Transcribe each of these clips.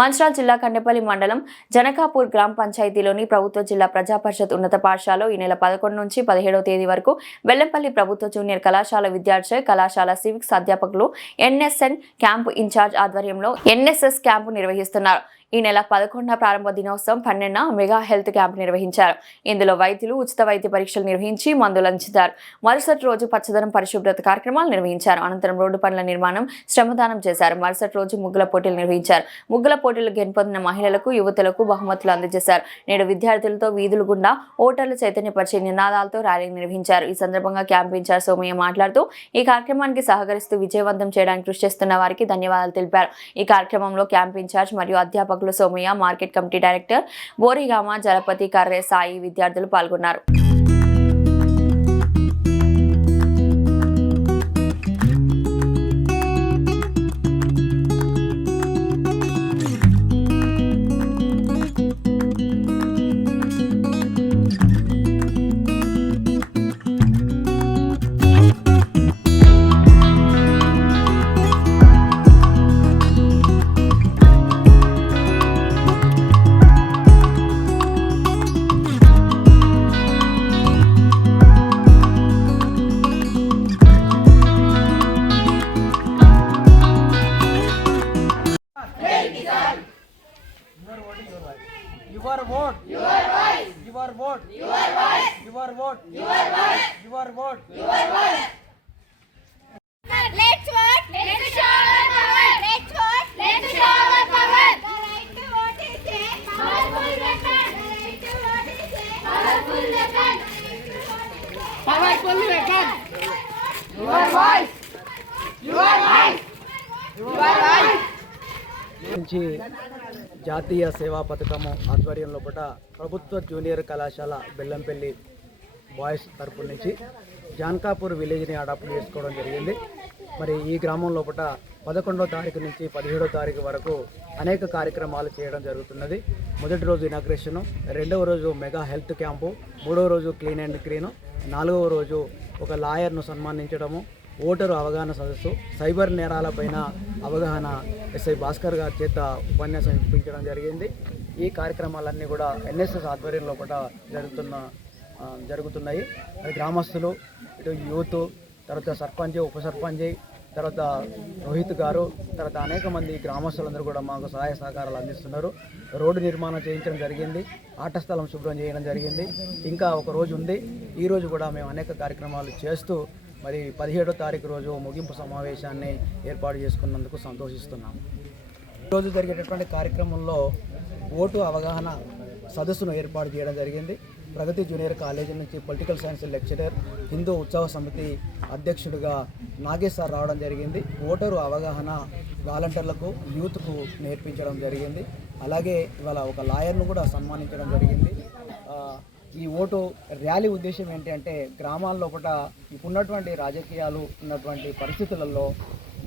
మంచిర్యాల జిల్లా కండపల్లి మండలం జనకాపూర్ గ్రామ పంచాయతీలోని ప్రభుత్వ జిల్లా ప్రజా పరిషత్ ఉన్నత పాఠశాలలో ఈ నెల 11 నుంచి 17వ తేదీ వరకు బెల్లంపల్లి ప్రభుత్వ జూనియర్ కళాశాల విద్యార్థులు కళాశాల సివిక్స్ అధ్యాపకులు ఎన్ఎస్ఎన్ క్యాంపు ఇన్ఛార్జ్ ఆధ్వర్యంలో ఎన్ఎస్ఎస్ క్యాంపు నిర్వహిస్తున్నారు. ఈ నెల 11న ప్రారంభ దినోత్సవం 12న మెగా హెల్త్ క్యాంప్ నిర్వహించారు. ఇందులో వైద్యులు ఉచిత వైద్య పరీక్షలు నిర్వహించి మందులు అందించారు. మరుసటి రోజు పచ్చదనం పరిశుభ్రత కార్యక్రమాలు నిర్వహించారు. అనంతరం రోడ్డు పనుల నిర్మాణం శ్రమదానం చేశారు. మరుసటి రోజు ముగ్గుల పోటీలు నిర్వహించారు. ముగ్గుల పోటీలు గెలుపొందిన మహిళలకు యువతులకు బహుమతులు అందజేశారు. నేడు విద్యార్థులతో వీధులు గుండా ఓటర్లు చైతన్యపరిచే నినాదాలతో ర్యాలీ నిర్వహించారు. ఈ సందర్భంగా క్యాంప్ ఇన్ఛార్జ్ సోమయ్య మాట్లాడుతూ ఈ కార్యక్రమానికి సహకరిస్తూ విజయవంతం చేయడానికి కృషి చేస్తున్న వారికి ధన్యవాదాలు తెలిపారు. ఈ కార్యక్రమంలో క్యాంప్ ఇన్ఛార్జ్ మరియు అధ్యాపకులు Somaiah, market committee director Borigama, Jalapathi, Karre Sai విద్యార్థులు పాల్గొన్నారు. Your vote, your voice. Your vote, your voice. Your vote, your voice. Your vote, your voice. Let's vote. Let's show our power. Let's vote. Let's show our power. The right to vote is a powerful weapon. The right to vote is a powerful weapon. Powerful weapon. Your voice. Your voice. Your voice. నుంచి జాతీయ సేవా పథకము ఆధ్వర్యంలో ప్రభుత్వ junior కళాశాల Bellampalli boys తరపు నుంచి జాన్కాపూర్ విలేజ్ని adapt చేసుకోవడం జరిగింది. మరి ఈ గ్రామం లోపల 11వ తారీఖు నుంచి 17వ తారీఖు వరకు అనేక కార్యక్రమాలు చేయడం జరుగుతున్నది. మొదటి రోజు ఇనాగ్రేషను, రెండవ రోజు మెగా హెల్త్ క్యాంపు, మూడవ రోజు క్లీన్ అండ్ క్లీను, నాలుగవ రోజు ఒక లాయర్ను సన్మానించడము, ఓటరు అవగాహన సదస్సు, సైబర్ నేరాలపైన అవగాహన ఎస్ఐ భాస్కర్ గారి చేత ఉపన్యాసం ఇప్పించడం జరిగింది. ఈ కార్యక్రమాలన్నీ కూడా ఎన్ఎస్ఎస్ ఆధ్వర్యంలో కూడా జరుగుతున్నాయి. గ్రామస్తులు, ఇటు యూత్, తర్వాత సర్పంచ్, ఉప సర్పంచ్, తర్వాత రోహిత్ గారు, తర్వాత అనేక మంది గ్రామస్తులందరూ కూడా మాకు సహాయ సహకారాలు అందిస్తున్నారు. రోడ్డు నిర్మాణం చేయించడం జరిగింది, ఆట స్థలం శుభ్రం చేయడం జరిగింది. ఇంకా ఒక రోజు ఉంది. ఈరోజు కూడా మేము అనేక కార్యక్రమాలు చేస్తూ మరి 17వ తారీఖు రోజు ముగింపు సమావేశాన్ని ఏర్పాటు చేసుకున్నందుకు సంతోషిస్తున్నాము. ఈరోజు జరిగేటటువంటి కార్యక్రమంలో ఓటు అవగాహన సదస్సును ఏర్పాటు చేయడం జరిగింది. ప్రగతి జూనియర్ కాలేజీ నుంచి పొలిటికల్ సైన్స్ లెక్చరర్, హిందూ ఉత్సవ సమితి అధ్యక్షుడిగా నాగేశ్వర్ రావడం జరిగింది. ఓటరు అవగాహన వాలంటీర్లకు, యూత్కు నేర్పించడం జరిగింది. అలాగే ఇవాళ ఒక లాయర్ను కూడా సన్మానించడం జరిగింది. ఈ ఓటు ర్యాలీ ఉద్దేశం ఏంటి అంటే, గ్రామాల్లో కూడా ఇప్పుడున్నటువంటి రాజకీయాలు ఉన్నటువంటి పరిస్థితులలో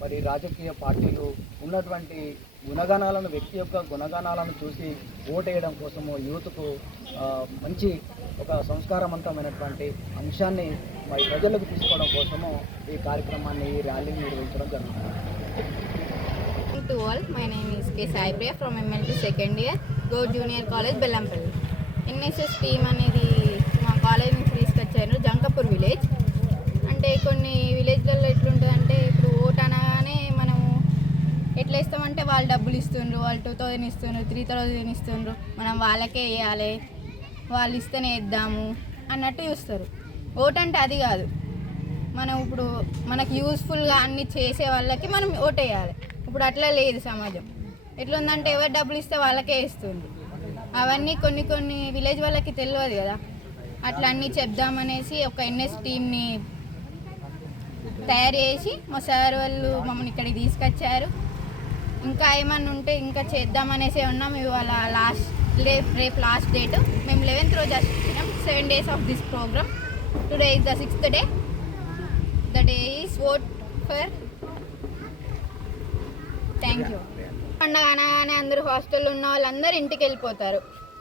మరి రాజకీయ పార్టీలు ఉన్నటువంటి గుణగణాలను, వ్యక్తి యొక్క గుణగణాలను చూసి ఓటేయడం కోసము యూత్కు మంచి ఒక సంస్కారవంతమైనటువంటి అంశాన్ని మరి ప్రజలకు తీసుకోవడం కోసము ఈ కార్యక్రమాన్ని, ఈ ర్యాలీని నిర్వహించడం జరుగుతుంది. To all, my name is K. Saipriya from ML2 second year, Go Junior College, Bellanpalli. NSS team అనేది మా కాలేజ్ నుంచి తీసుకొచ్చారు. జంకాపూర్ విలేజ్ అంటే కొన్ని విలేజ్లలో ఎట్లుంటుందంటే, ఇప్పుడు ఓట్ అనగానే మనము ఎట్లా ఇస్తామంటే వాళ్ళు డబ్బులు ఇస్తుండ్రు, వాళ్ళు 2000 ఇస్తుండ్రు, 3000 ఇస్తుండ్రు, మనం వాళ్ళకే వేయాలి, వాళ్ళు ఇస్తేనే వేద్దాము అన్నట్టు చూస్తారు. ఓట్ అంటే అది కాదు. మనం ఇప్పుడు మనకు యూస్ఫుల్గా అన్ని చేసే వాళ్ళకి మనం ఓట్ వేయాలి. ఇప్పుడు అట్లా లేదు సమాజం. ఎట్లుందంటే ఎవరు డబ్బులు ఇస్తే వాళ్ళకే ఇస్తుంది. అవన్నీ కొన్ని విలేజ్ వాళ్ళకి తెలియదు కదా. అట్లా అన్నీ చెప్దామనేసి ఒక ఎన్ఎస్ టీమ్ని తయారు చేసి మా సార్ వాళ్ళు మమ్మల్ని ఇక్కడికి తీసుకొచ్చారు. ఇంకా ఏమన్నా ఉంటే ఇంకా చేద్దామనేసి ఉన్నాం. ఇవాళ రేపు లాస్ట్ డేట్. మేము 11th రోజు వచ్చినాం. 7 days of this programme. Today is the 6th day. The day is oat for. Thank you. పండగ అనగానే అందరూ హాస్టల్లో ఉన్న వాళ్ళందరూ ఇంటికి వెళ్ళిపోతారు.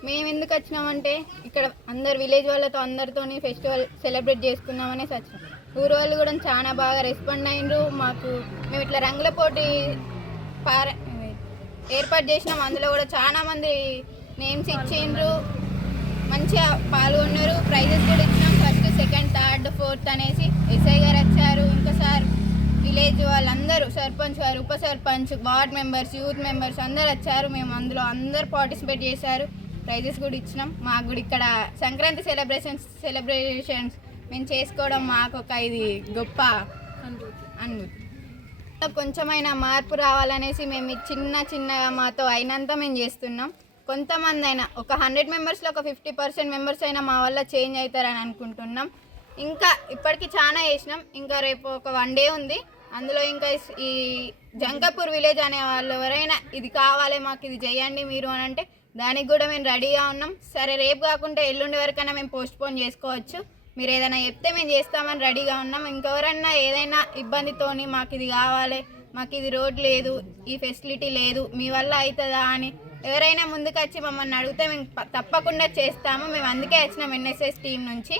మేము ఎందుకు వచ్చినామంటే, ఇక్కడ అందరు విలేజ్ వాళ్ళతో అందరితోని ఫెస్టివల్ సెలబ్రేట్ చేసుకున్నామనేసి వచ్చినాం. ఊరు వాళ్ళు కూడా చాలా బాగా రెస్పాండ్ అయినరు. మేము ఇట్లా రంగుల పోటీ ఏర్పాటు చేసినాం. అందులో కూడా చాలా మంది నేమ్స్ ఇచ్చిండ్రు, మంచిగా పాల్గొన్నారు. ప్రైజెస్ కూడా ఇచ్చినాం. ఫస్ట్, సెకండ్, థర్డ్, ఫోర్త్ అనేసి ఎస్ఐ గారు వచ్చారు. ఇంకా సార్ విలేజ్ వాళ్ళందరూ, సర్పంచ్ గారు, ఉప sarpanch, ward members, youth members అందరు వచ్చారు. మేము అందులో అందరు పార్టిసిపేట్ చేశారు. ప్రైజెస్ కూడా ఇచ్చినాం. మాకు కూడా ఇక్కడ సంక్రాంతి సెలబ్రేషన్స్ మేము చేసుకోవడం మాకు ఒక ఇది గొప్ప అనుభూతి. కొంచెమైనా మార్పు రావాలనేసి మేము చిన్నగా మాతో అయినంత మేము చేస్తున్నాం. కొంతమంది అయినా ఒక 100 మెంబర్స్లో ఒక 50% మెంబర్స్ అయినా మా వల్ల చేంజ్ అవుతారని అనుకుంటున్నాం. ఇంకా ఇప్పటికి చాలా చేసినాం. ఇంకా రేపు ఒక 1 డే ఉంది. అందులో ఇంకా ఈ జంకాపూర్ విలేజ్ అనే వాళ్ళు ఎవరైనా ఇది కావాలి మాకు ఇది చేయండి మీరు అని అంటే దానికి కూడా మేము రెడీగా ఉన్నాం. సరే రేపు కాకుండా ఎల్లుండి వరకైనా మేము పోస్ట్పోన్ చేసుకోవచ్చు, మీరు ఏదైనా చెప్తే మేము చేస్తామని రెడీగా ఉన్నాం. ఇంకెవరన్నా ఏదైనా ఇబ్బందితోని మాకు ఇది కావాలి, మాకు ఇది రోడ్ లేదు, ఈ ఫెసిలిటీ లేదు, మీ వల్ల అవుతుందా అని ఎవరైనా ముందుకు వచ్చి మమ్మల్ని అడిగితే మేము తప్పకుండా చేస్తాము. మేము అందుకే వచ్చినాం ఎన్ఎస్ఎస్ టీం నుంచి.